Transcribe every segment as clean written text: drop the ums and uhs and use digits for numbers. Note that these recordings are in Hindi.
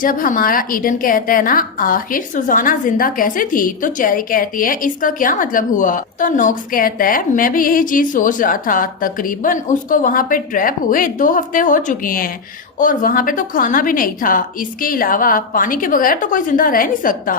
जब हमारा ईडन कहता है ना, आखिर सुजाना जिंदा कैसे थी, तो चेरी कहती है इसका क्या मतलब हुआ। तो नोक्स कहता है मैं भी यही चीज सोच रहा था, तकरीबन उसको वहां पे ट्रैप हुए 2 हफ्ते हो चुके हैं और वहां पे तो खाना भी नहीं था, इसके अलावा पानी के बगैर तो कोई जिंदा रह नहीं सकता।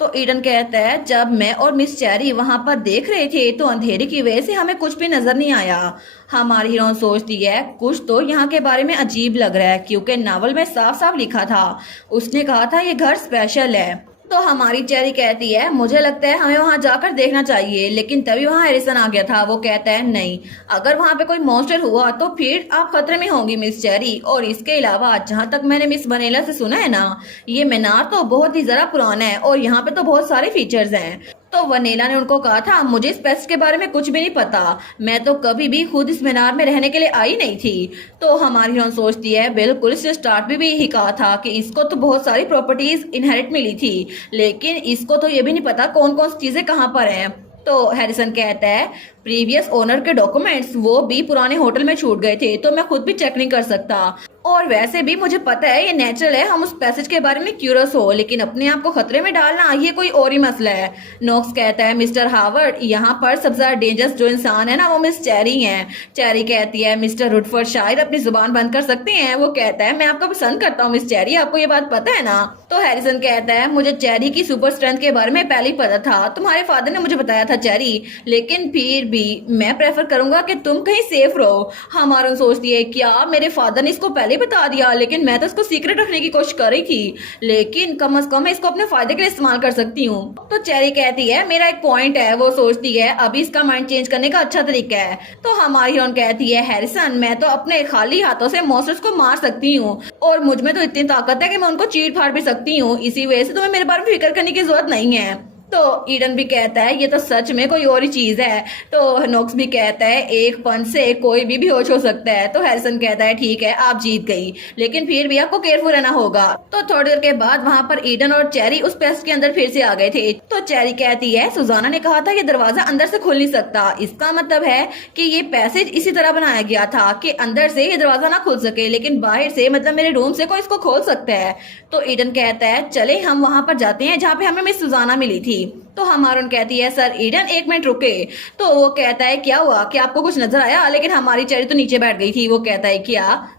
तो ईडन कहता है जब मैं और मिस चेरी वहां पर देख रहे थे तो अंधेरे की वजह से हमें कुछ भी नजर नहीं आया। हमारी हीरोइन सोचती है कुछ तो यहाँ के बारे में अजीब लग रहा है, क्योंकि नावल में साफ साफ लिखा था, उसने कहा था ये घर स्पेशल है। तो हमारी चेरी कहती है मुझे लगता है हमें वहां जाकर देखना चाहिए, लेकिन तभी वहां हैरिसन आ गया था। वो कहता है नहीं, अगर वहां पे कोई मॉन्स्टर हुआ तो फिर आप खतरे में होंगी मिस चेरी। और इसके अलावा जहां तक मैंने मिस वनीला से सुना है ना, ये मीनार तो बहुत ही जरा पुराना है और यहाँ पे तो बहुत सारे फीचर्स हैं। तो वनीला ने उनको कहा था मुझे इस पेस्ट के बारे में कुछ भी नहीं पता, मैं तो कभी भी खुद इस मीनार में रहने के लिए आई नहीं थी। तो हमारी हीरोइन सोचती है बिल्कुल, इसने स्टार्ट में भी यही कहा था कि इसको तो बहुत सारी प्रॉपर्टीज इनहेरिट मिली थी, लेकिन इसको तो ये भी नहीं पता कौन कौन सी चीजें कहाँ पर हैं। तो हैरिसन कहता है प्रीवियस ओनर के डॉक्यूमेंट्स वो भी पुराने होटल में छूट गए थे, तो मैं खुद भी चेक नहीं कर सकता। और वैसे भी मुझे पता है ये नेचुरल है हम उस पैसेज के बारे में क्यूरियस हो, लेकिन अपने आप को खतरे में डालना ये कोई और ही मसला है। नोक्स कहता है मिस्टर हार्वर्ड, यहाँ पर सबसे ज्यादा डेंजरस जो इंसान है ना वो मिस चेरी हैं। चेरी कहती है मिस्टर रुडफोर्ड शायद अपनी जुबान बंद कर सकते हैं। वो कहता है मैं आपको पसंद करता हूँ मिस चेरी, आपको ये बात पता है ना। तो हैरिसन कहता है मुझे चेरी की सुपर स्ट्रेंथ के बारे में पहले ही पता था, तुम्हारे फादर ने मुझे बताया था चेरी, लेकिन फिर भी मैं प्रेफर करूंगा कि तुम कहीं सेफ रहो। हमारा सोचती है क्या मेरे फादर ने इसको पहले बता दिया, लेकिन मैं तो इसको सीक्रेट रखने की कोशिश कर रही थी, लेकिन कम से कम मैं इसको अपने फायदे के लिए इस्तेमाल कर सकती हूँ। तो चेरी कहती है मेरा एक पॉइंट है। वो सोचती है अभी इसका माइंड चेंज करने का अच्छा तरीका है। तो हमारी हीरोइन कहती है हैरिसन मैं तो अपने खाली हाथों से मॉन्स्टर्स को मार सकती हूँ और मुझ में तो इतनी ताकत है कि मैं उनको चीर फाड़ भी सकती हूँ, इसी वजह से तुम्हें मेरे बारे में फिक्र करने की जरूरत नहीं है। तो ईडन भी कहता है ये तो सच में कोई और ही चीज है। तो नोक्स भी कहता है एक पंच से कोई भी बेहोश हो सकता है। तो हैरिसन कहता है ठीक है आप जीत गई, लेकिन फिर भी आपको केयरफुल रहना होगा। तो थोड़ी देर के बाद वहां पर ईडन और चेरी उस पेस्ट के अंदर फिर से आ गए थे। तो चेरी कहती है सुजाना ने कहा था ये दरवाजा अंदर से खुल नहीं सकता, इसका मतलब है कि ये पैसेज इसी तरह बनाया गया था कि अंदर से ये दरवाजा ना खुल सके, लेकिन बाहर से मतलब मेरे रूम से कोई इसको खोल सकता है। तो ईडन कहता है चले हम वहां पर जाते हैं जहाँ पे हमें मिस सुजाना मिली थी। तो हमारून कहती है सर ईडन एक मिनट रुके। तो वो कहता है क्या हुआ, क्या आपको कुछ नजर आया, लेकिन हमारी चेरी तो नीचे बैठ गई थी। वो कहता है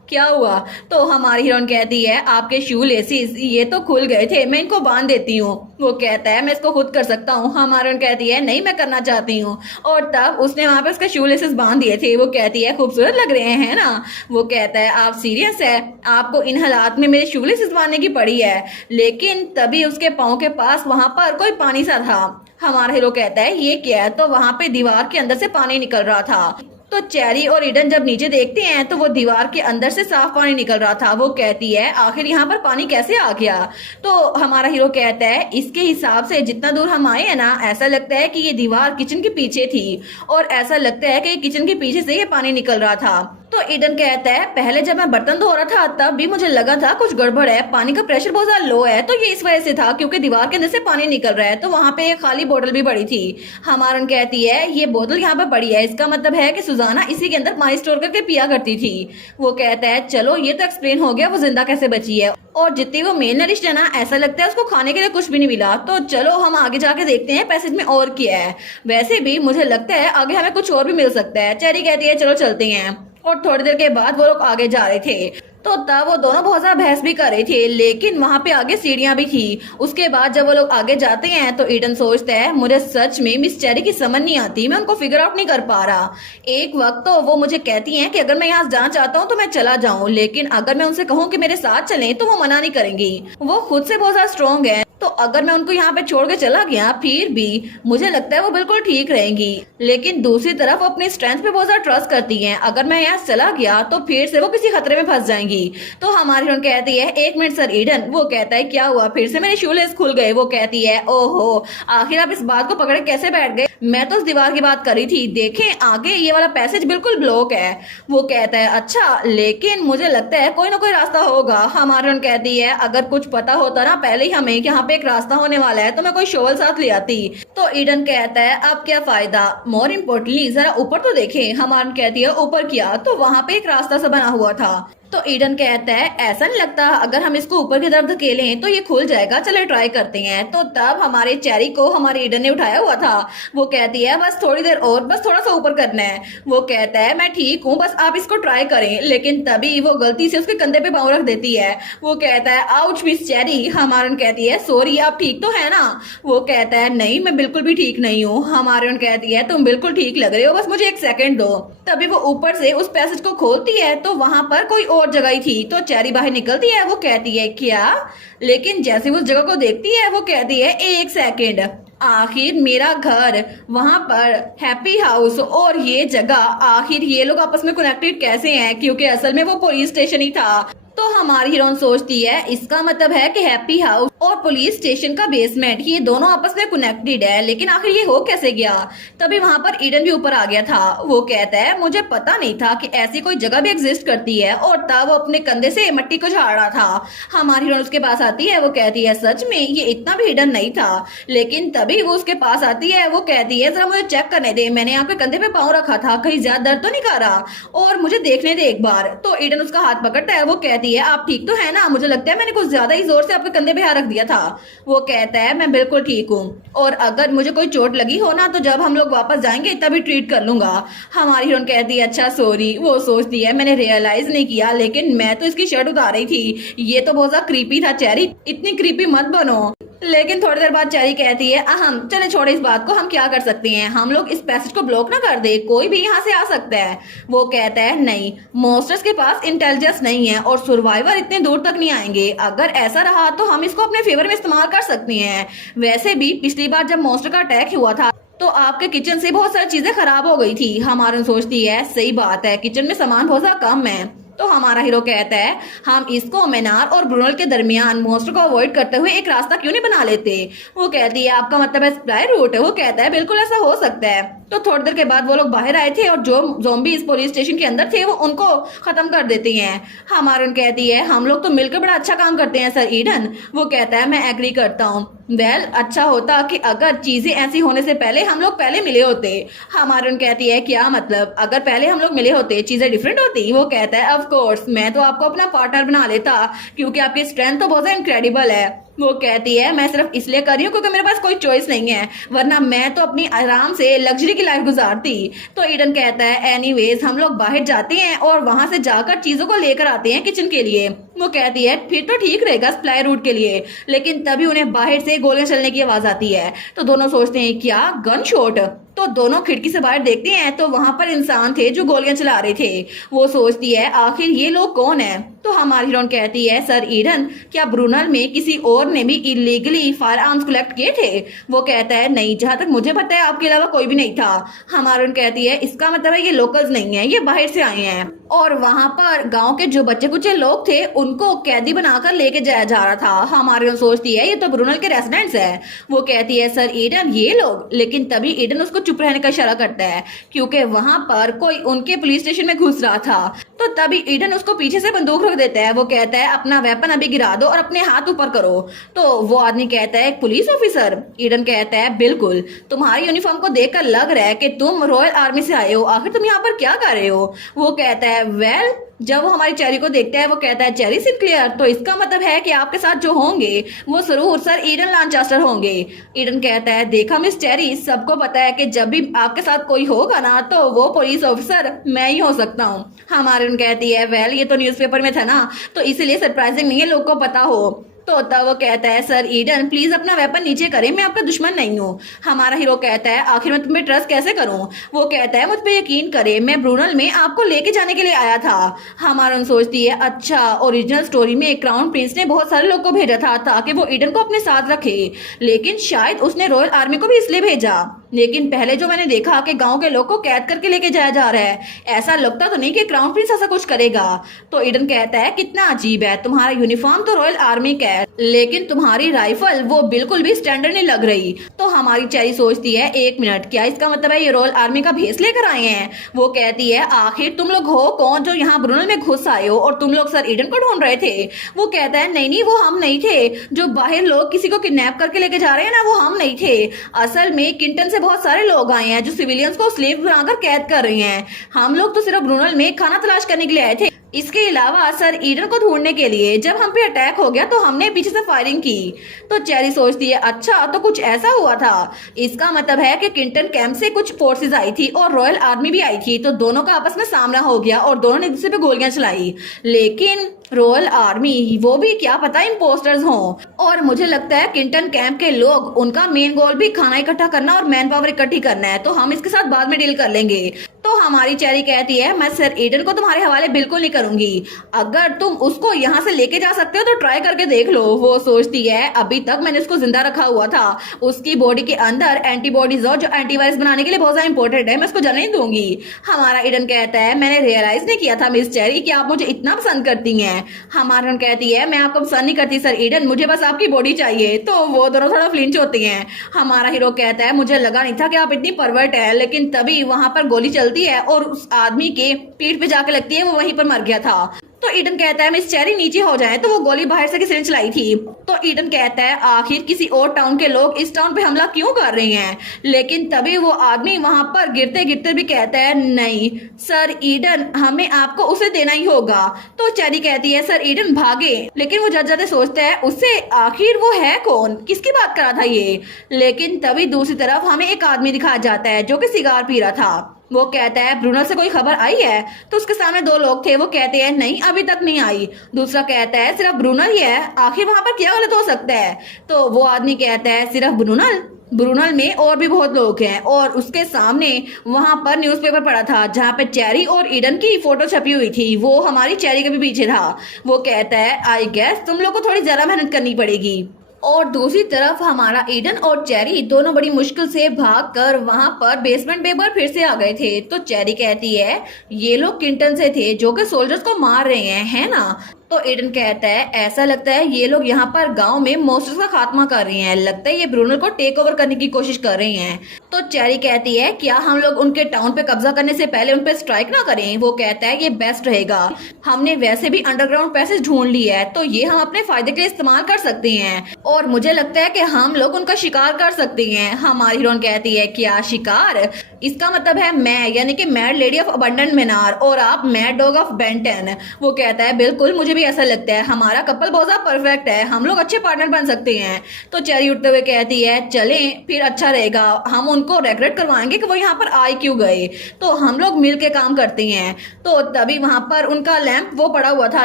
क्या हुआ। तो हमारी हीरोइन कहती है आपके शू लेसिस ये तो खुल गए थे, मैं इनको बांध देती हूँ। वो कहता है मैं इसको खुद कर सकता हूँ। हमारी हीरोइन कहती है नहीं मैं करना चाहती हूँ, और तब उसने वहां पे उसके शू लेसिस बांध दिए थे। वो कहती है खूबसूरत लग रहे हैं ना। वो कहता है आप सीरियस है, आपको इन हालात में मेरे शू लेसिस बांधने की पड़ी है। लेकिन तभी उसके पाँव के पास वहां पर कोई पानी सा था। हमारा हीरो कहता है ये क्या है, तो वहां पे दीवार के अंदर से पानी निकल रहा था। तो चेरी और ईडन जब नीचे देखते हैं तो वो दीवार के अंदर से साफ पानी निकल रहा था। वो कहती है आखिर यहाँ पर पानी कैसे आ गया। तो हमारा हीरो कहता है इसके हिसाब से जितना दूर हम आए हैं ना, ऐसा लगता है कि ये दीवार किचन के पीछे थी और ऐसा लगता है कि किचन के पीछे से ये पानी निकल रहा था। तो ईडन कहता है पहले जब मैं बर्तन धो रहा था तब भी मुझे लगा था कुछ गड़बड़ है, पानी का प्रेशर बहुत ज्यादा लो है, तो ये इस वजह से था क्योंकि दीवार के अंदर से पानी निकल रहा है। तो वहां पे एक खाली बोतल भी पड़ी थी। हमारन कहती है ये बोतल यहाँ पे पड़ी है, इसका मतलब है कि सुजाना इसी के अंदर पानी स्टोर करके पिया करती थी। वो कहता है चलो ये तो एक्सप्लेन हो गया वो जिंदा कैसे बची है, और जितनी वो मेल नरिश है ना ऐसा लगता है उसको खाने के लिए कुछ भी नहीं मिला। तो चलो हम आगे जाके देखते हैं पैसेज में और क्या है। वैसे भी मुझे लगता है आगे हमें कुछ और भी मिल सकता है। चेरी कहती है चलो चलते हैं। और थोड़ी देर के बाद वो लोग आगे जा रहे थे। तो तब वो दोनों बहुत ज्यादा बहस भी कर रहे थे, लेकिन वहां पे आगे सीढ़ियां भी थी। उसके बाद जब वो लोग आगे जाते हैं तो ईडन सोचता है मुझे सच में मिस चेरी की समझ नहीं आती, मैं उनको फिगर आउट नहीं कर पा रहा। एक वक्त तो वो मुझे कहती हैं कि अगर मैं यहाँ जाना चाहता हूँ तो मैं चला जाऊँ, लेकिन अगर मैं उनसे कहूँ कि मेरे साथ चलें तो वो मना नहीं करेंगी। वो खुद से बहुत ज्यादा स्ट्रॉन्ग है, तो अगर मैं उनको यहाँ पे छोड़ के चला गया फिर भी मुझे लगता है वो बिल्कुल ठीक रहेंगी। लेकिन दूसरी तरफ वो अपनी स्ट्रेंथ पे बहुत ज्यादा ट्रस्ट करती हैं, अगर मैं यहाँ चला गया तो फिर से वो किसी खतरे में फंस जाएंगी। तो हमारी हीरोइन कहती है एक मिनट सर ईडन। वो कहता है क्या हुआ, फिर से मेरे शूलेस खुल गए। वो कहती है ओहो आखिर आप इस बात को पकड़े कैसे बैठ गए, मैं तो उस दीवार की बात कर रही थी, देखें आगे ये वाला पैसेज बिल्कुल ब्लॉक है। वो कहता है अच्छा, लेकिन मुझे लगता है कोई ना कोई रास्ता होगा। हमारी हीरोइन कहती है अगर कुछ पता होता ना पहले ही हमें यहाँ पे एक रास्ता होने वाला है तो मैं कोई शोवल साथ ले आती। तो ईडन कहता है अब क्या फायदा, मोर इम्पोर्टेंटली जरा ऊपर तो देखें। हमारी कहती है ऊपर किया तो वहां पे एक रास्ता सा बना हुआ था। तो ईडन कहता है ऐसा नहीं लगता अगर हम इसको ऊपर की तरफ धकेलें तो ये खुल जाएगा, चलो ट्राई करते हैं। तो तब हमारे चेरी को हमारे ईडन ने उठाया हुआ था। वो कहती है बस थोड़ी देर और, बस थोड़ा सा ऊपर करना है। वो कहता है मैं ठीक हूँ, बस आप इसको ट्राई करें। लेकिन तभी वो गलती से उसके कंधे पे पाँव रख देती है। वो कहता है आउच मिस चेरी। हमारन कहती है सॉरी, आप ठीक तो है ना? वो कहता है नहीं, मैं बिल्कुल भी ठीक नहीं हूँ। हमारन कहती है तुम बिल्कुल ठीक लग रहे हो, बस मुझे एक सेकंड दो। तभी वो ऊपर से उस पैसेज को खोलती है तो वहां पर कोई और जगह ही थी। तो चेरी बाहर निकलती है। वो कहती है क्या? लेकिन जैसे वो उस जगह को देखती है वो कहती है एक सेकंड, आखिर मेरा घर, वहां पर हैप्पी हाउस और ये जगह, आखिर ये लोग आपस में कनेक्टेड कैसे हैं? क्योंकि असल में वो पुलिस स्टेशन ही था। तो हमारी हीरोइन सोचती है इसका मतलब है कि हैप्पी हाउस और पुलिस स्टेशन का बेसमेंट ये दोनों आपस में कनेक्टेड है, लेकिन आखिर ये हो कैसे गया? तभी वहां पर ईडन भी ऊपर आ गया था। वो कहता है मुझे पता नहीं था कि ऐसी कोई जगह भी एग्जिस्ट करती है, और तब वो अपने कंधे से मट्टी को झाड़ रहा था। हमारी हीरोइन उसके पास आती है। वो कहती है सच में ये इतना भी हिडन नहीं था। लेकिन तभी वो उसके पास आती है। वो कहती है जरा मुझे चेक करने दे, मैंने यहाँ पे कंधे पे पाँव रखा था, कहीं ज्यादा दर्द तो नहीं कर रहा, और मुझे देखने दे एक बार। तो ईडन उसका हाथ पकड़ता है। वो कहती है आप ठीक तो है ना? मुझे लगता है मैंने कुछ ज्यादा ही जोर से आपके कंधे पे हाथ रख दिया था। वो कहता है मैं बिल्कुल ठीक हूँ, और अगर मुझे कोई चोट लगी हो ना तो जब हम लोग वापस जाएंगे तभी ट्रीट कर लूंगा। हमारी हीरोइन कहती है अच्छा सॉरी। वो सोचती है मैंने रियलाइज नहीं किया, लेकिन मैं तो इसकी शर्ट उतार रही थी, ये तो बहुत ज्यादा क्रीपी था चेरी, इतनी क्रीपी मत बनो। लेकिन थोड़ी देर बाद चेरी कहती है अहम चले छोड़े इस बात को, हम क्या कर सकते हैं, हम लोग इस पैसेज को ब्लॉक ना कर दे, कोई भी यहाँ से आ सकता है। वो कहता है नहीं, मॉन्स्टर्स के पास इंटेलिजेंस नहीं है और सर्वाइवर इतने दूर तक नहीं आएंगे। अगर ऐसा रहा तो हम इसको अपने फेवर में इस्तेमाल कर सकते हैं। वैसे भी पिछली बार जब मॉन्स्टर का अटैक हुआ था तो आपके किचन से बहुत सारी चीजें खराब हो गई थी। हमारी सोचती है सही बात है, किचन में सामान बहुत ज्यादा कम है। तो हमारा हीरो कहता है हम इसको मेनार और ब्रूनल के दरमियान मॉन्स्टर को अवॉइड करते हुए एक रास्ता क्यों नहीं बना लेते? वो कहती है आपका मतलब है सप्लाई रूट? वो कहता है बिल्कुल ऐसा हो सकता है। तो थोड़ी देर के बाद वो लोग बाहर आए थे और जो ज़ॉम्बी इस पुलिस स्टेशन के अंदर थे वो उनको खत्म कर देते हैं। हमारन कहती है हम लोग तो मिलकर बड़ा अच्छा काम करते हैं सर ईडन। वो कहता है मैं एग्री करता हूँ। वेल अच्छा होता कि अगर चीजें ऐसी होने से पहले हम लोग पहले मिले होते। हमारन कहती है क्या मतलब, अगर पहले हम लोग मिले होते चीजें डिफरेंट होती? वो कहता है ऑफ कोर्स, मैं तो आपको अपना पार्टनर बना लेता क्योंकि आपकी स्ट्रेंथ तो बहुत इनक्रेडिबल है। वो कहती है मैं सिर्फ इसलिए कर रही हूँ क्योंकि मेरे पास कोई चॉइस नहीं है, वरना मैं तो अपनी आराम से लग्जरी की लाइफ गुजारती। तो ईडन कहता है एनीवेज हम लोग बाहर जाते हैं और वहां से जाकर चीजों को लेकर आते हैं किचन के लिए। वो कहती है फिर तो ठीक रहेगा सप्लाई रूट के लिए। लेकिन तभी उन्हें बाहर से गोलियां चलने की आवाज आती है। तो दोनों सोचते हैं क्या गन शॉट? तो दोनों खिड़की से बाहर देखते हैं तो वहां पर इंसान थे जो गोलियां चला रहे थे। वो सोचती है आखिर ये लोग कौन है? तो हमारी हीरोइन कहती है सर ईडन क्या ब्रूनल में किसी और ने भी इलीगली फायर आर्म्स कलेक्ट किए थे? वो कहता है नहीं, जहां तक मुझे पता है आपके अलावा कोई भी नहीं था। हमारी हीरोइन कहती है इसका मतलब है ये लोकल्स नहीं है, ये बाहर से आए हैं। और वहां पर गांव के जो बच्चे कुछ लोग थे उनको कैदी बनाकर लेके जाया जा रहा था। हमारी हीरोइन सोचती है ये तो ब्रूनल के रेसिडेंट्स है। वो कहती है सर ईडन ये लोग, लेकिन तभी ईडन उसको चुप रहने का इशारा करता है क्योंकि वहां पर कोई उनके पुलिस स्टेशन में घुस रहा था। तो तभी ईडन उसको पीछे से बंदूक रख देता है। वो कहता है अपना वेपन अभी गिरा दो और अपने हाथ ऊपर करो। तो वो आदमी कहता है पुलिस ऑफिसर? ईडन कहता है बिल्कुल, तुम्हारी यूनिफॉर्म को देखकर लग रहा है कि तुम रॉयल आर्मी से आए हो, आखिर तुम यहाँ पर क्या कर रहे हो? वो कहता है वेल, जब वो हमारी चेरी को देखता है वो कहता है चेरी सिंक्लेयर, तो इसका मतलब है कि आपके साथ जो होंगे वो जरूर सर ईडन लांचास्टर होंगे। ईडन कहता है देखा मिस चेरी, सबको पता है कि जब भी आपके साथ कोई होगा ना तो वो पुलिस ऑफिसर मैं ही हो सकता हूँ। हमारी कहती है वेल ये तो न्यूज़पेपर में था ना, तो इसलिए सरप्राइजिंग नहीं है लोग को पता हो। तो तब वो कहता है सर ईडन प्लीज अपना वेपन नीचे करें, मैं आपका दुश्मन नहीं हूँ। हमारा हीरो कहता है आखिर मैं तुम पे ट्रस्ट कैसे करूँ? वो कहता है मुझ पे यकीन करे, मैं ब्रूनल में आपको लेके जाने के लिए आया था। हमारा सोचती है अच्छा, ओरिजिनल स्टोरी में क्राउन प्रिंस ने बहुत सारे लोग को भेजा था ताकि वो ईडन को अपने साथ रखे, लेकिन शायद उसने रॉयल आर्मी को भी इसलिए भेजा। लेकिन पहले जो मैंने देखा कि गांव के लोग को कैद करके लेके जाया जा रहा है, ऐसा लगता तो नहीं कि क्राउन प्रिंस ऐसा कुछ करेगा। तो ईडन कहता है कितना अजीब है, तुम्हारा यूनिफॉर्म तो रॉयल आर्मी का है लेकिन तुम्हारी राइफल वो बिल्कुल भी स्टैंडर्ड नहीं लग रही। तो हमारी चेरी सोचती है एक मिनट, क्या इसका मतलब है ये रॉयल आर्मी का भेस लेकर आए हैं? वो कहती है आखिर तुम लोग हो कौन जो यहाँ ब्रूनल में घुस आए हो और तुम लोग सर ईडन को ढूंढ रहे थे? वो कहता है नहीं नहीं, वो हम नहीं थे, जो बाहर लोग किसी को किडनैप करके लेके जा रहे हैं ना वो हम नहीं थे। असल में किंटन से बहुत सारे लोग आए हैं जो सिविलियंस को स्लेव बनाकर कैद कर रहे हैं। हम लोग तो सिर्फ ब्रूनल में खाना तलाश करने के लिए आए थे, इसके अलावा सर ईडन को ढूंढने के लिए जब हम पे अटैक हो गया तो हमने पीछे से फायरिंग की। तो चेरी सोचती है अच्छा तो कुछ ऐसा हुआ था, इसका मतलब है कि किंटन कैंप से कुछ फोर्सेस आई थी और रॉयल आर्मी भी आई थी, तो दोनों का आपस में सामना हो गया और दोनों ने एक दूसरे पे गोलियां चलाई। लेकिन रॉयल आर्मी वो भी क्या पता इम्पोस्टर्स हों, और मुझे लगता है किंटन कैंप के लोग उनका मेन गोल भी खाना इकट्ठा करना और मैन पावर इकट्ठी करना है, तो हम इसके साथ बाद में डील कर लेंगे। तो हमारी चेरी कहती है मैं सर ईडन को तुम्हारे हवाले बिल्कुल नहीं करूंगी, अगर तुम उसको यहाँ से लेके जा सकते हो तो ट्राई करके देख लो। वो सोचती है अभी तक मैंने उसको जिंदा रखा हुआ था, उसकी बॉडी के अंदर एंटीबॉडीज और जो एंटीवायरस बनाने के लिए बहुत ज्यादा इंपॉर्टेंट है, मैं उसको जाने नहीं दूंगी। हमारा ईडन कहता है मैंने रियलाइज नहीं किया था मिस चेरी कि आप मुझे इतना पसंद करती हैं। हमारा ईडन कहती है मैं आपको पसंद नहीं करती सर ईडन, मुझे बस आपकी बॉडी चाहिए। तो वो दोनों थोड़ा फ्लिंच होती हैं। हमारा हीरो कहता है मुझे लगा नहीं था कि आप इतनी परवर्ट है, लेकिन तभी वहां पर गोली चलती है और उस आदमी के पीठ पे जाके लगती है, वो वहीं पर मर गया था। तो ईडन कहता है मिस चेरी नीचे हो जाए, तो वो गोली बाहर से किसी ने चलाई थी। तो ईडन कहता है आखिर किसी और टाउन के लोग इस टाउन पे हमला क्यों कर रहे हैं, लेकिन तभी वो आदमी वहां पर गिरते गिरते भी कहता है नहीं सर ईडन हमें आपको उसे देना ही होगा। तो चेरी कहती है सर ईडन भागे, लेकिन वो जाते जाते सोचता है उससे आखिर वो है कौन, किसकी बात कर रहा था ये। लेकिन तभी दूसरी तरफ हमें एक आदमी दिखाया जाता है जो कि सिगार पी रहा था। वो कहता है ब्रूनल से कोई खबर आई है, तो उसके सामने दो लोग थे, वो कहते हैं नहीं अभी तक नहीं आई। दूसरा कहता है सिर्फ ब्रूनल ही है, आखिर वहां पर क्या गलत हो सकता है। तो वो आदमी कहता है सिर्फ ब्रूनल, ब्रूनल में और भी बहुत लोग हैं। और उसके सामने वहां पर न्यूज़पेपर पड़ा था जहां पे चेरी और ईडन की फोटो छपी हुई थी, वो हमारी चेरी के भी पीछे था। वो कहता है आई गेस तुम लोग को थोड़ी ज्यादा मेहनत करनी पड़ेगी। और दूसरी तरफ हमारा ईडन और चेरी दोनों बड़ी मुश्किल से भागकर वहां पर बेसमेंट में एक बार फिर से आ गए थे। तो चेरी कहती है ये लोग किंटन से थे जो कि सोल्जर्स को मार रहे हैं, है ना। तो ईडन कहता है ऐसा लगता है ये लोग यहाँ पर गांव में मॉन्स्टर्स का खात्मा कर रहे हैं, लगता है ये ब्रूनल को टेक ओवर करने की कोशिश कर रहे हैं। तो चेरी कहती है क्या हम लोग उनके टाउन पे कब्जा करने से पहले उन पे स्ट्राइक ना करें। वो कहता है ये बेस्ट रहेगा, हमने वैसे भी अंडरग्राउंड पैसेज ढूंढ ली है, तो ये हम अपने फायदे के लिए इस्तेमाल कर सकते हैं और मुझे लगता है कि हम लोग उनका शिकार कर सकते हैं। हमारी हीरोइन कहती है क्या शिकार, इसका मतलब है मैं यानी कि मैड लेडी ऑफ अबंडेंट मीनार और आप मैड डॉग ऑफ बेंटन। वो कहता है बिल्कुल मुझे भी ऐसा लगता है, हमारा कपल बहुत ज्यादा परफेक्ट है, हम लोग अच्छे पार्टनर बन सकते हैं। तो चेरी उठते हुए कहती है चलें फिर अच्छा रहेगा, हम उनको रेगरेट करवाएंगे कि वो यहाँ पर आए क्यों गए, तो हम लोग मिल के काम करते हैं। तो तभी वहां पर उनका लैंप वो पड़ा हुआ था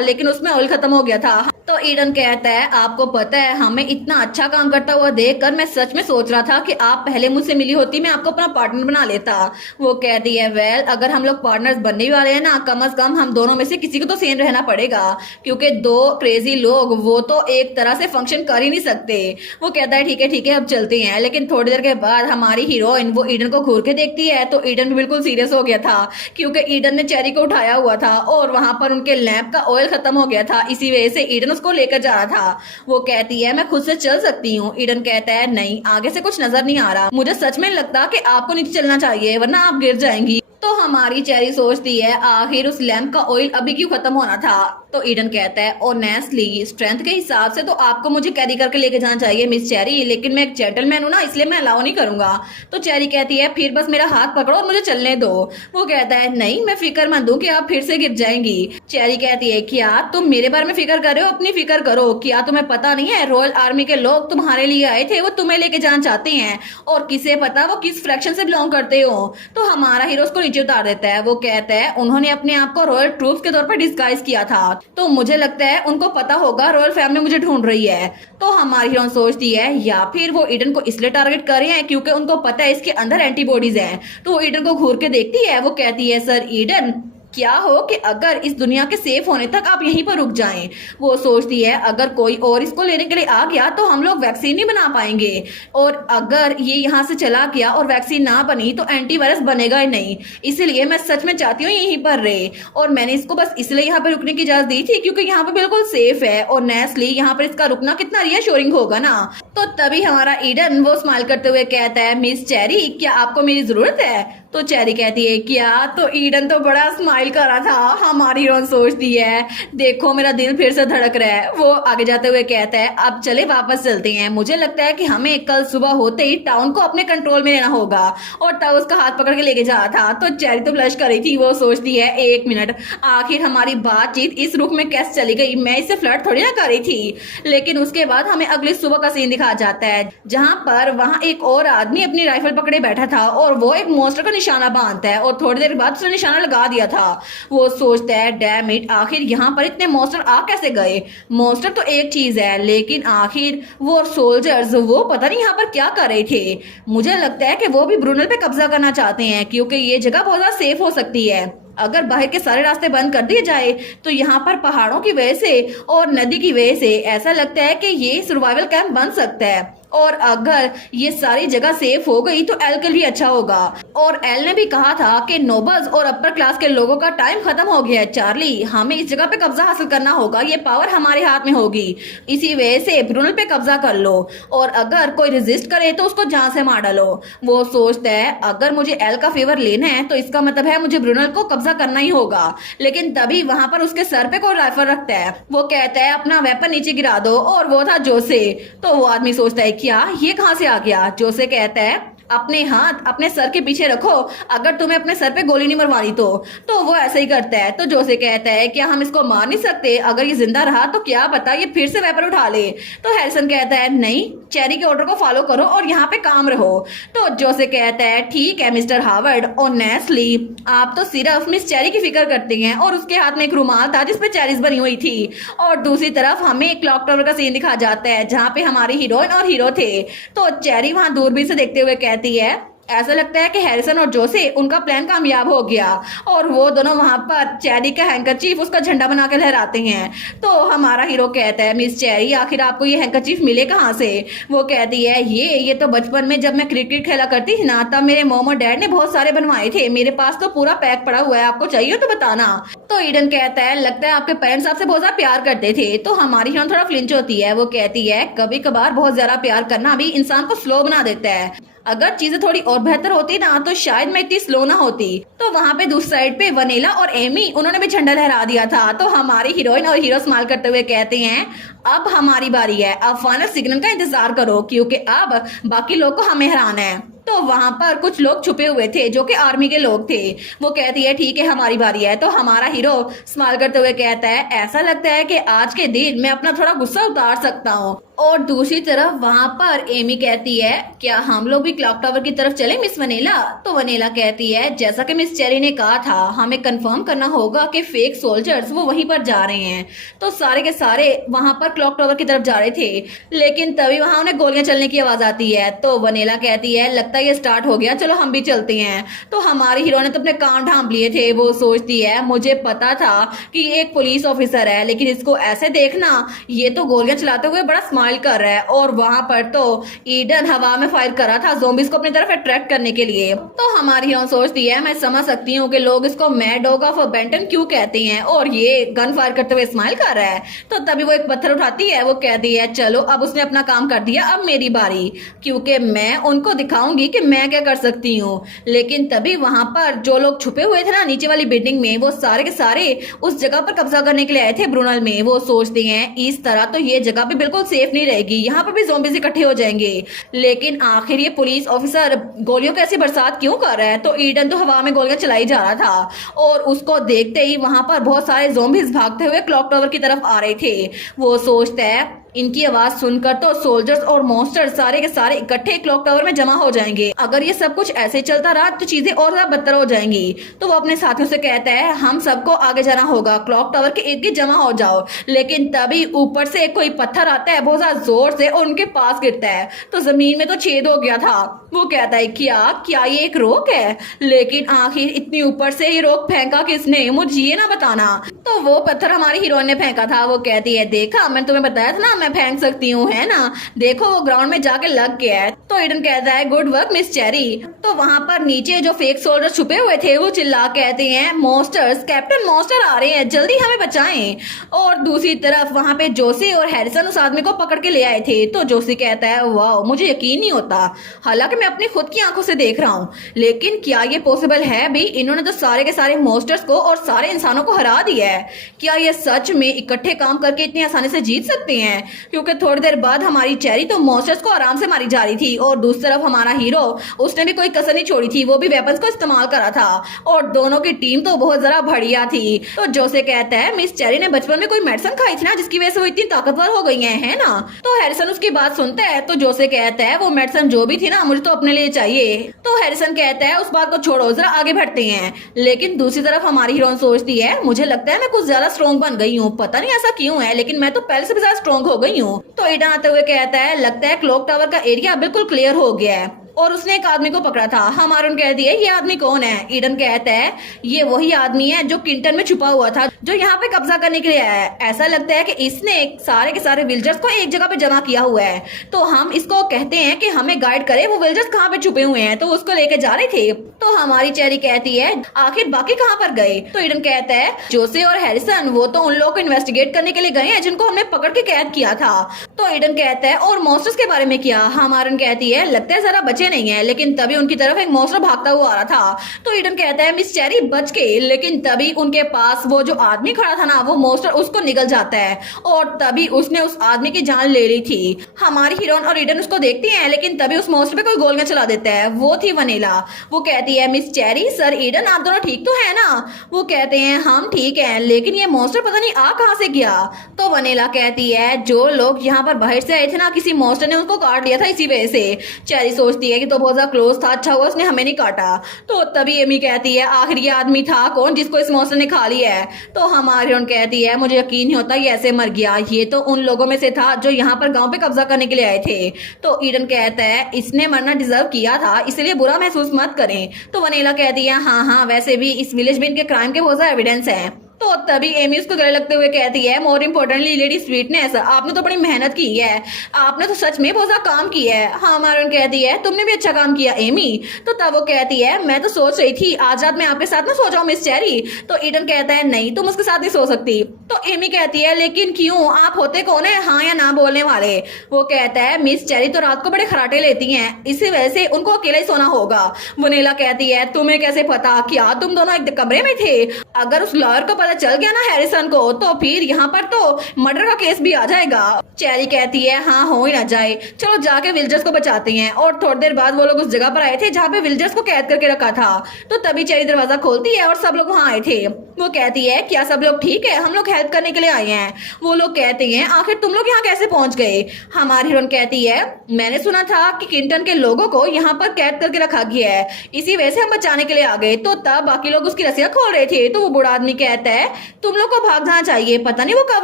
लेकिन उसमें ऑयल खत्म हो गया था। तो ईडन कहता है आपको पता है हमें इतना अच्छा काम करता हुआ देखकर मैं सच में सोच रहा था कि आप पहले मुझसे मिली होती, मैं आपको अपना पार्टनर बना लेता। वो कहती है वेल अगर हम लोग पार्टनर्स बनने ही वाले हैं ना, कम से कम हम दोनों में से किसी को तो सेम रहना पड़ेगा, क्योंकि दो क्रेजी लोग वो तो एक तरह से फंक्शन कर ही नहीं सकते। वो कहता है ठीक है अब चलते हैं। लेकिन थोड़ी देर के बाद हमारी हीरोइन वो ईडन को घूर के देखती है, तो ईडन भी बिल्कुल सीरियस हो गया था क्योंकि ईडन ने चेरी को उठाया हुआ था और वहां पर उनके लैंप का ऑयल खत्म हो गया था, इसी वजह से ईडन उसको लेकर जा रहा था। वो कहती है मैं खुद से चल सकती हूँ। ईडन कहता है नहीं आगे से कुछ नजर नहीं आ रहा, मुझे सच में लगता कि आपको नीचे चलना चाहिए वरना आप गिर जाएंगी। तो हमारी चेरी सोचती है आखिर उस लैंप का ऑयल अभी क्यों खत्म होना था। तो ईडन कहता है ऑनेस्टली स्ट्रेंथ के हिसाब से तो आपको मुझे कैरी करके लेके जाना चाहिए मिस चेरी, लेकिन मैं एक जेंटलमैन हूं ना इसलिए मैं अलाउ नहीं करूंगा। तो चेरी कहती है फिर बस मेरा हाथ पकड़ो और मुझे चलने दो। वो कहता है नहीं मैं फिक्रमंद हूँ कि आप फिर से गिर जाएंगी। चेरी कहती है क्या तुम मेरे बारे में फिक्र कर रहे हो, अपनी फिक्र करो, क्या तुम्हें पता नहीं है रॉयल आर्मी के लोग तुम्हारे लिए आए थे, वो तुम्हें लेके जाना चाहते हैं और किसे पता वो किस फ्रैक्शन से बिलोंग करते हो। तो हमारा हीरो उसको नीचे उतार देता है। वो कहता है उन्होंने अपने आप को रॉयल ट्रूप्स के तौर पर डिस्गाइज किया था, तो मुझे लगता है उनको पता होगा रॉयल फैमिली मुझे ढूंढ रही है। तो हमारी हीरोइन सोचती है या फिर वो ईडन को इसलिए टारगेट कर रहे हैं क्योंकि उनको पता है इसके अंदर एंटीबॉडीज हैं। तो वो ईडन को घूर के देखती है। वो कहती है सर ईडन क्या हो कि अगर इस दुनिया के सेफ होने तक आप यहीं पर रुक जाएं। वो सोचती है अगर कोई और इसको लेने के लिए आ गया तो हम लोग वैक्सीन नहीं बना पाएंगे, और अगर ये यहाँ से चला गया और वैक्सीन ना बनी तो एंटीवायरस बनेगा ही नहीं, इसलिए मैं सच में चाहती हूँ यहीं पर रहे। और मैंने इसको बस इसलिए यहाँ पर रुकने की इजाजत दी थी क्योंकि यहाँ पर बिल्कुल सेफ है और नेस्टली यहाँ पर इसका रुकना कितना रियश्योरिंग होगा ना। तो तभी हमारा ईडन वो स्माइल करते हुए कहता है मिस चेरी क्या आपको मेरी जरूरत है। तो चेरी कहती है क्या? तो ईडन तो बड़ा स्माइल कर रहा था। हमारी हीरोइन सोचती है देखो मेरा दिल फिर से धड़क रहा है। वो आगे जाते हुए कहता है अब चले वापस चलते हैं, मुझे लगता है कि हमें कल सुबह होते ही टाउन को अपने कंट्रोल में लेना होगा। और तब उसका हाथ पकड़ के लेके जा रहा था। तो चेरी तो ब्लश कर रही थी। वो सोचती है एक मिनट, आखिर हमारी बातचीत इस रूप में कैसे चली गई? मैं इससे फ्लर्ट थोड़ी ना कर रही थी। लेकिन उसके बाद हमें अगली सुबह का सीन दिखाया जाता है जहां पर वहां एक और आदमी अपनी राइफल पकड़े बैठा था और वो एक मॉन्स्टर का निशाना बांधता है और थोड़ी देर बाद उसने निशाना लगा दिया था। वो सोचता है डैम इट, आखिर यहाँ पर इतने मॉन्स्टर आ कैसे गए? मॉन्स्टर तो एक चीज है लेकिन आखिर वो सोल्जर्स वो पता नहीं यहाँ पर क्या कर रहे थे। मुझे लगता है कि वो भी ब्रुनल पे कब्जा करना चाहते हैं क्योंकि ये जगह बहुत ज्यादा सेफ हो सकती है। अगर बाहर के सारे रास्ते बंद कर दिए जाए तो यहाँ पर पहाड़ों की वजह से और नदी की वजह से ऐसा लगता है कि ये सर्वाइवल कैंप बन सकता है। और अगर ये सारी जगह सेफ हो गई तो एल के लिए अच्छा होगा। और एल ने भी कहा था कि नोबल्स और अपर क्लास के लोगों का टाइम खत्म हो गया है चार्ली, हमें इस जगह पे कब्जा हासिल करना होगा, ये पावर हमारे हाथ में होगी। इसी वजह से ब्रुनल पे कब्जा कर लो और अगर कोई रेजिस्ट करे तो उसको जान से मार डालो। वो सोचता है अगर मुझे एल का फेवर लेना है तो इसका मतलब है मुझे ब्रुनल को कब्जा करना ही होगा। लेकिन तभी वहां पर उसके सर पे कोई राइफल रखता है। वो कहता है अपना वेपन नीचे गिरा दो और वो था जोसे। तो वो आदमी सोचता है क्या ये कहां से आ गया? जोसे कहता है अपने हाथ अपने सर के पीछे रखो, अगर तुम्हें अपने सर पे गोली नहीं मरवानी तो वो ऐसे ही करता है। तो जोसे कहता है क्या हम इसको मार नहीं सकते? अगर ये जिंदा रहा तो क्या पता ये फिर से वेपन उठा ले। तो हैरिसन कहता है नहीं, चेरी के ऑर्डर को फॉलो करो और यहाँ पे काम रहो। तो जोसे कहता है ठीक है मिस्टर हार्वर्ड, ऑनेस्टली आप तो सिर्फ मिस चेरी की फिक्र करते हैं। और उसके हाथ में एक रुमाल था जिसपे चेरीज बनी हुई थी। और दूसरी तरफ हमें एक क्लॉक टावर का सीन दिखाया जाता है जहाँ पे हमारी हीरोइन और हीरो थे। तो चेरी वहां दूरबीन से देखते हुए कहती है ऐसा लगता है कि हैरिसन और जोसे उनका प्लान कामयाब हो गया। और वो दोनों वहां पर चेरी का हैंकरचीफ उसका झंडा बना के लहराते हैं। तो हमारा हीरो कहता है मिस चेरी आखिर आपको ये हैंकरचीफ मिले कहाँ से? वो कहती है ये तो बचपन में जब मैं क्रिकेट खेला करती थी ना तब मेरे मॉम और डैड ने बहुत सारे बनवाए थे, मेरे पास तो पूरा पैक पड़ा हुआ है, आपको चाहिए तो बताना। तो ईडन कहता है लगता है आपके पेरेंट्स आपसे बहुत ज्यादा प्यार करते थे। तो हमारी हीरोइन थोड़ा फ्लिंच होती है। वो कहती है कभी कभार बहुत ज्यादा प्यार करना भी इंसान को स्लो बना देता है, अगर चीजें थोड़ी और बेहतर होती ना तो शायद मैं इतनी स्लो ना होती। तो वहां पे दूसरी साइड पे वनीला और एमी उन्होंने भी झंडा लहरा दिया था। तो हमारी हीरोइन और हीरो स्माइल करते हुए कहते हैं अब हमारी बारी है, अब फाइनल सिग्नल का इंतजार करो क्योंकि अब बाकी लोग को हमें हराना है। तो वहां पर कुछ लोग छुपे हुए थे जो कि आर्मी के लोग थे। वो कहती है ठीक है हमारी बारी है। तो हमारा हीरो स्माइल करते हुए कहता है ऐसा लगता है कि आज के दिन मैं अपना थोड़ा गुस्सा उतार सकता हूँ। और दूसरी तरफ वहां पर एमी कहती है क्या हम लोग भी क्लॉक टावर की तरफ चले मिस वनीला? तो वनीला कहती है जैसा कि मिस चेरी ने कहा था हमें कंफर्म करना होगा कि फेक सोल्जर्स वो वहीं पर जा रहे हैं। तो सारे के सारे वहां पर क्लॉक टावर की तरफ जा रहे थे लेकिन तभी वहां उन्हें गोलियां चलने की आवाज आती है। तो वनीला कहती है लगता है ये स्टार्ट हो गया, चलो हम भी चलते हैं। तो हमारी हीरो ने तो अपने कान ढांप लिए थे। वो सोचती है मुझे पता था कि एक पुलिस ऑफिसर है लेकिन इसको ऐसे देखना, ये तो गोलियां चलाते हुए बड़ा स्माइल कर रहा है। और वहां पर तो ईडन हवा में फायर कर रहा था ज़ॉम्बीज को अपनी तरफ अट्रैक्ट करने के लिए। तो हमारी हीरो सोचती है मैं समझ सकती हूँ कि लोग इसको मैड डॉग ऑफ बेंटन क्यों कहते हैं और ये गन फायर करते हुए स्माइल कर रहा है। तो तभी वो एक पत्थर उठाती है। वो कहती है चलो अब उसने अपना काम कर दिया, अब मेरी बारी, क्योंकि मैं उनको दिखाऊंगी कि मैं क्या कर सकती हूँ। लेकिन तभी वहां पर जो लोग छुपे हुए थे ना नीचे वाली बिल्डिंग में, वो सारे के सारे उस जगह पर कब्जा करने के लिए आए थे ब्रुनल में। वो सोचते हैं इस तरह तो ये जगह भी बिल्कुल सेफ नहीं रहेगी, यहाँ पर भी ज़ॉम्बीज़ इकट्ठे हो जाएंगे। लेकिन आखिर ये पुलिस ऑफिसर गोलियों की ऐसी बरसात क्यों कर रहा है? तो ईडन तो हवा में गोलियां चलाई जा रहा था और उसको देखते ही वहां पर बहुत सारे ज़ॉम्बीज़ भागते हुए क्लॉक टावर की तरफ आ रहे थे। वो सोचता है इनकी आवाज सुनकर तो सोल्जर्स और मॉन्स्टर्स सारे के सारे इकट्ठे क्लॉक टावर में जमा हो जाएंगे। अगर ये सब कुछ ऐसे चलता रहा तो चीजें और ज्यादा बदतर हो जाएंगी। तो वो अपने साथियों से कहता है हम सबको आगे जाना होगा, क्लॉक टावर के इर्द गिर्द जमा हो जाओ। लेकिन तभी ऊपर से कोई पत्थर आता है बहुत ज्यादा जोर से और उनके पास गिरता है। तो जमीन में तो छेद हो गया था। वो कहता है क्या ये एक रोक है? लेकिन आखिर इतनी ऊपर से ये रोक फेंका किसने, मुझे ये ना बताना। तो वो पत्थर हमारी हीरोइन ने फेंका था। वो कहती है देखा मैंने तुम्हें बताया था ना मैं फेंक सकती हूँ, है ना, देखो वो ग्राउंड में जाके लग गया है। तो ईडन कहता है गुड वर्क मिस चेरी। तो वहाँ पर नीचे जो फेक सोल्जर छुपे हुए थे वो चिल्ला कहते हैं मॉन्स्टर्स, कैप्टन मॉन्स्टर आ रहे हैं, जल्दी हमें बचाएं। और दूसरी तरफ वहाँ पे जोशी और हैरिसन उस आदमी को पकड़ के ले आए थे। तो जोशी कहता है वाह, मुझे यकीन नहीं होता, हालांकि मैं अपनी खुद की आंखों से देख रहा हूँ, लेकिन क्या ये पॉसिबल है भी? इन्होंने तो सारे के सारे मॉन्स्टर्स को और सारे इंसानों को हरा दिया है। क्या ये सच में इकट्ठे काम करके इतनी आसानी से जीत सकते हैं? क्योंकि थोड़ी देर बाद हमारी चेरी तो मॉन्स्टर्स को आराम से मारी जा रही थी, और दूसरी तरफ हमारा हीरो, उसने भी कोई कसर नहीं छोड़ी थी, वो भी वेपन्स को इस्तेमाल करा था, और दोनों की टीम तो बहुत जरा बढ़िया थी। तो जोसे कहता है मिस चेरी ने बचपन में कोई मेडिसिन खाई थी ना, जिसकी वजह से वो इतनी ताकतवर हो गई है ना। तो हैरिसन उसकी बात सुनता है। तो जोसे कहता है वो मेडिसिन जो भी थी ना, मुझे तो अपने लिए चाहिए। तो हैरिसन कहता है उस बात को छोड़ो, जरा आगे बढ़ते हैं। लेकिन दूसरी तरफ हमारी हीरोइन सोचती है मुझे लगता है मैं कुछ ज्यादा स्ट्रॉन्ग बन गई हूँ, पता नहीं ऐसा क्यों है, लेकिन मैं तो पहले से भी ज्यादा स्ट्रॉन्ग हो गई हूँ। तो ईडन आते हुए कहता है लगता है क्लॉक टावर का एरिया बिल्कुल क्लियर हो गया है, और उसने एक आदमी को पकड़ा था। हमारून कहती है ये आदमी कौन है? ईडन कहता है ये वही आदमी है जो किंटन में छुपा हुआ था, जो यहाँ पे कब्जा करने के लिए आया है। ऐसा लगता है कि इसने सारे के सारे विल्जर्स को एक जगह पे जमा किया हुआ है, तो हम इसको कहते हैं कि हमें गाइड करे वो विल्जर्स कहाँ पे छुपे हुए हैं। तो उसको लेके जा रहे थे। तो हमारी चेरी कहती है आखिर बाकी कहाँ पर गए? तो ईडन कहता है जोसे और हैरिसन वो तो उन लोगों को इन्वेस्टिगेट करने के लिए गए हैं जिनको हमने पकड़ के कैद किया था। तो ईडन कहता है और मॉन्स्टर्स के बारे में क्या? हमारन कहती है लगता है जरा बचे नहीं है, लेकिन तभी उनकी तरफ एक मॉन्स्टर भागता हुआ आ रहा था। तो ईडन कहता है मिस चेरी बच के, लेकिन तभी उनके पास वो जो आदमी खड़ा था ना, वो मॉन्स्टर उसको निगल जाता है, और तभी उसने उस आदमी की जान ले ली थी। हमारी हीरोइन और ईडन उसको देखती हैं, लेकिन तभी उस मॉन्स्टर पे कोई गोलियां चला देता है। वो थी वनीला। वो कहती है मिस चेरी सर ईडन आप दोनों ठीक तो है ना? वो कहते हैं हम ठीक है, लेकिन ये मॉन्स्टर पता नहीं आ कहां से गया। तो वनीला कहती है जो लोग यहाँ पर बाहर से आए थे ना, किसी मॉन्स्टर ने उनको काट लिया था इसी वजह से। चेरी सोचती है कि तो बहुत ज्यादा क्लोज था, अच्छा हुआ उसने हमें नहीं काटा। तो तभी एमी कहती है आखिर ये आदमी था कौन जिसको इस मॉन्स्टर ने खा लिया है? तो हमारी हीरोइन कहती है मुझे यकीन नहीं होता ये ऐसे मर गया, ये तो उन लोगों में से था जो यहाँ पर गांव पे कब्जा करने के लिए आए थे। तो ईडन कहता है इसने मरना डिजर्व किया था, इसलिए बुरा महसूस मत करें। तो वनीला कहती है हाँ वैसे भी इस विलेज में इनके क्राइम के बहुत सारे एविडेंस है। तो तभी एमी उसको गले लगते हुए कहती है मोर इम्पोर्टेंटली लेडी स्वीटनेस, आपने तो बड़ी मेहनत की है, आपने तो सच में बहुत ज्यादा काम किया है। हाँ मारून कहती है तुमने भी अच्छा काम किया एमी। तो तब वो कहती है मैं तो सोच रही थी आज रात मैं आपके साथ ना सो जाऊं मिस चेरी। तो ईडन कहता है नहीं तुम उसके साथ नहीं सो सकती। तो एमी कहती है लेकिन क्यों, आप होते कौन है हाँ या ना बोलने वाले? वो कहता है मिस चेरी तो रात को बड़े खराटे लेती हैं, इसी वजह से उनको अकेला ही सोना होगा। वनीला कहती है तुम्हें कैसे पता, क्या तुम दोनों एक कमरे में थे? अगर उस लॉयर को चल गया ना हैरिसन को, तो फिर यहाँ पर तो मर्डर का केस भी आ जाएगा। चेरी कहती है हाँ हो ही ना जाए, चलो जाके विल्जर्स को बचाते हैं। और थोड़ी देर बाद वो लोग उस जगह पर आए थे जहाँ पे विल्जर्स को कैद करके रखा था। तो तभी चेरी दरवाजा खोलती है और सब लोग वहाँ आए थे। वो कहती है क्या सब लोग ठीक है, हम लोग हेल्प करने के लिए आए हैं। वो लोग कहते हैं आखिर तुम लोग यहाँ कैसे पहुंच गए? हमारी हीरोइन कहती है मैंने सुना था कि किंटन के लोगों को यहाँ पर कैद करके रखा गया है, इसी वजह से हम बचाने के लिए आ गए। तो तब बाकी लोग उसकी रस्सियां खोल रहे थे। तो वो बूढ़ा आदमी कहता है तुम लोग को भाग जाना चाहिए, पता नहीं वो कब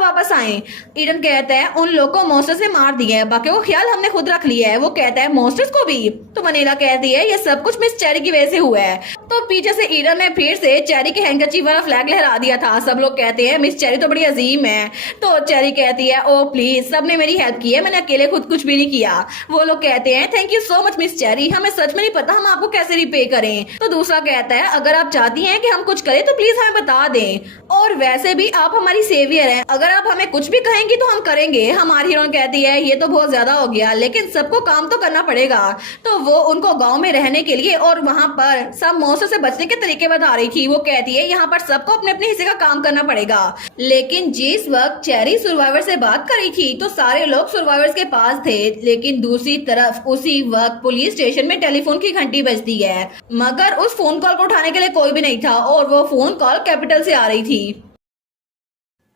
वापस आए। ईडन कहता है उन लोग को मॉन्स्टर्स ने मार दिया है, बाकी को ख्याल हमने खुद रख लिया है। वो कहता है मॉन्स्टर्स को भी? तो वनीला कहती है ये सब कुछ मिस चेरी की वजह से हुआ है। तो पीछे से ईडन ने फिर से चेरी के हैंकरचीफ वाला फ्लैग लहरा दिया था। सब लोग कहते हैं मिस चेरी तो बड़ी अजीम है। तो चेरी कहती है ओ प्लीज सबने मेरी हेल्प की है, मैंने अकेले खुद कुछ भी नहीं किया। वो लोग कहते हैं thank you so much miss cherry, हमें सच में नहीं पता हम आपको कैसे रिपे करें। तो दूसरा कहता है अगर आप चाहती हैं कि हम कुछ करें तो प्लीज हमें बता दें, और वैसे भी आप हमारी सेवियर हैं, अगर आप हमें कुछ भी कहेंगी तो हम करेंगे। हमारी हीरोइन कहती है ये तो बहुत ज्यादा हो गया, लेकिन सबको काम तो करना पड़ेगा। तो वो उनको गांव में रहने के लिए और वहां पर सब मौसम से बचने के तरीके बता रही थी। वो कहती है यहाँ पर सबको अपने अपने हिस्से का काम करना पड़ेगा। लेकिन जिस वक्त चेरी सर्वाइवर से बात करी थी तो सारे लोग सर्वाइवर्स के पास थे, लेकिन दूसरी तरफ उसी वक्त पुलिस स्टेशन में टेलीफोन की घंटी बजती है, मगर उस फोन कॉल को उठाने के लिए कोई भी नहीं था, और वो फोन कॉल कैपिटल से आ रही थी।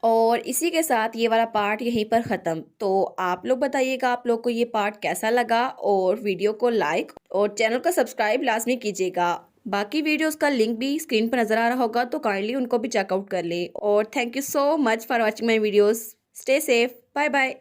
और इसी के साथ ये वाला पार्ट यहीं पर ख़त्म। तो आप लोग बताइएगा आप लोग को ये पार्ट कैसा लगा, और वीडियो को लाइक और चैनल को सब्सक्राइब लाजमी कीजिएगा। बाकी वीडियोस का लिंक भी स्क्रीन पर नज़र आ रहा होगा, तो काइंडली उनको भी चेकआउट कर ले। और thank you so much for watching my videos. Stay safe, bye bye.